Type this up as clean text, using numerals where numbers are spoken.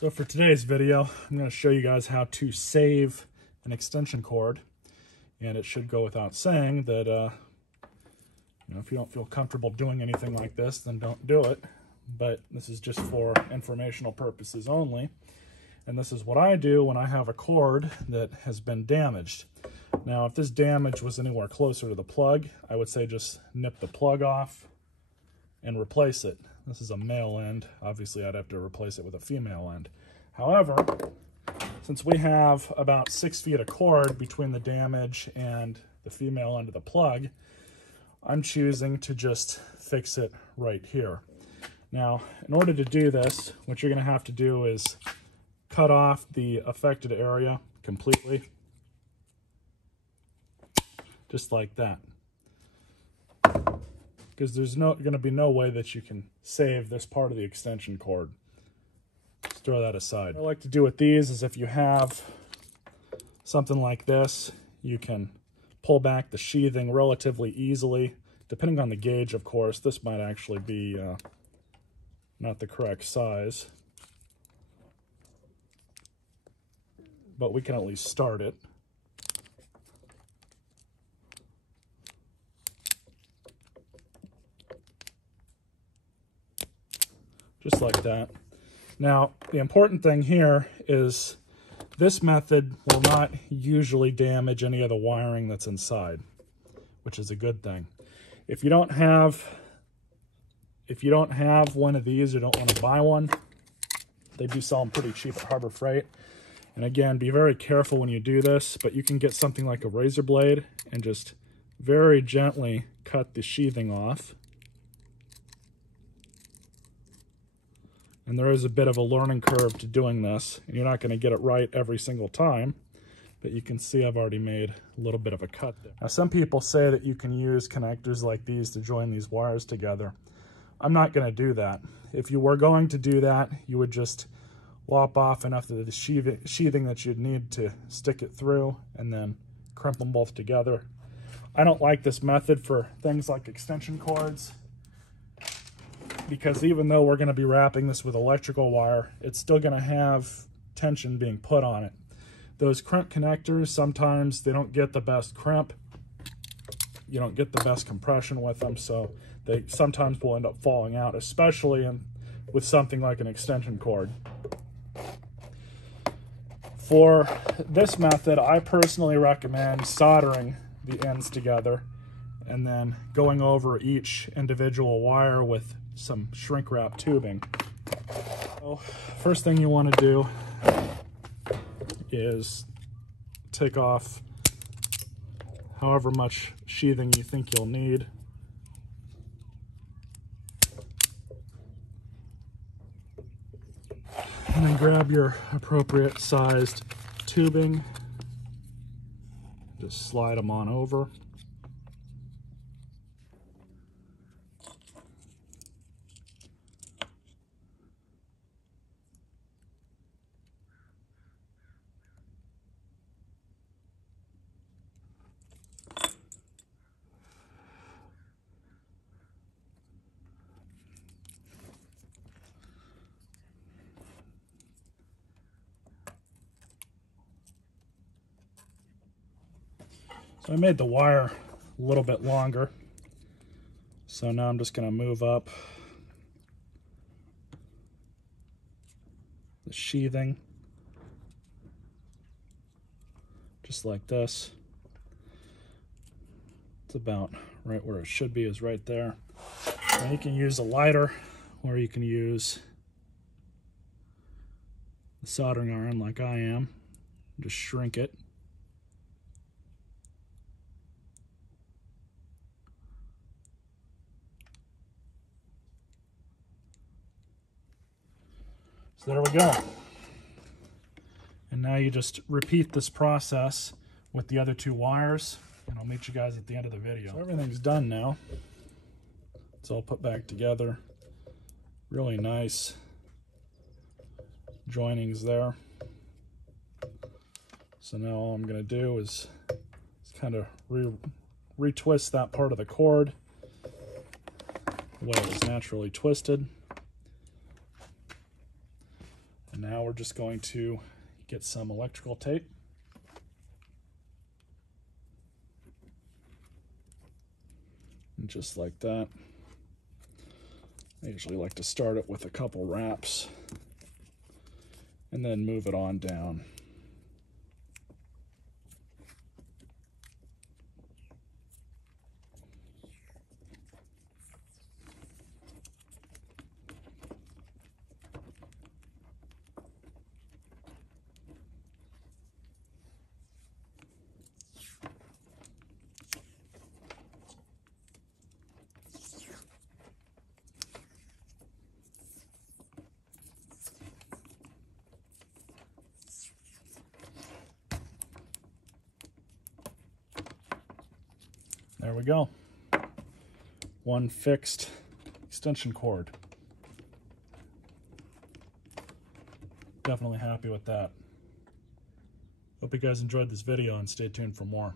So for today's video, I'm going to show you guys how to save an extension cord. And it should go without saying that if you don't feel comfortable doing anything like this, then don't do it. But this is just for informational purposes only. And this is what I do when I have a cord that has been damaged. Now, if this damage was anywhere closer to the plug, I would say just nip the plug off and replace it. This is a male end. Obviously, I'd have to replace it with a female end. However, since we have about 6 feet of cord between the damage and the female end of the plug, I'm choosing to just fix it right here. Now, in order to do this, what you're going to have to do is cut off the affected area completely, just like that. Because there's going to be no way that you can save this part of the extension cord. Just throw that aside. What I like to do with these is if you have something like this, you can pull back the sheathing relatively easily. Depending on the gauge, of course, this might actually be not the correct size. But we can at least start it. Just like that. Now, the important thing here is this method will not usually damage any of the wiring that's inside, which is a good thing. If you don't have one of these or don't want to buy one, they do sell them pretty cheap at Harbor Freight. And again, be very careful when you do this, but you can get something like a razor blade and just very gently cut the sheathing off. And there is a bit of a learning curve to doing this. You're not going to get it right every single time, but you can see I've already made a little bit of a cut there. Now, some people say that you can use connectors like these to join these wires together. I'm not going to do that. If you were going to do that, you would just lop off enough of the sheathing that you'd need to stick it through and then crimp them both together. I don't like this method for things like extension cords, because even though we're going to be wrapping this with electrical wire, it's still going to have tension being put on it. Those crimp connectors, sometimes they don't get the best crimp. You don't get the best compression with them, so they sometimes will end up falling out, especially with something like an extension cord. For this method, I personally recommend soldering the ends together and then going over each individual wire with some shrink wrap tubing. So, first thing you want to do is take off however much sheathing you think you'll need. And then grab your appropriate sized tubing. Just slide them on over. So I made the wire a little bit longer. So now I'm just going to move up the sheathing just like this. It's about right where it should be, is right there. Now you can use a lighter, or you can use the soldering iron like I am. Just shrink it. So there we go. And now you just repeat this process with the other 2 wires, and I'll meet you guys at the end of the video. So everything's done now. It's all put back together. Really nice joinings there. So now all I'm going to do is kind of retwist that part of the cord the way it was naturally twisted. Now we're just going to get some electrical tape. And just like that. I usually like to start it with a couple wraps and then move it on down. There we go. One fixed extension cord. Definitely happy with that. Hope you guys enjoyed this video and stay tuned for more.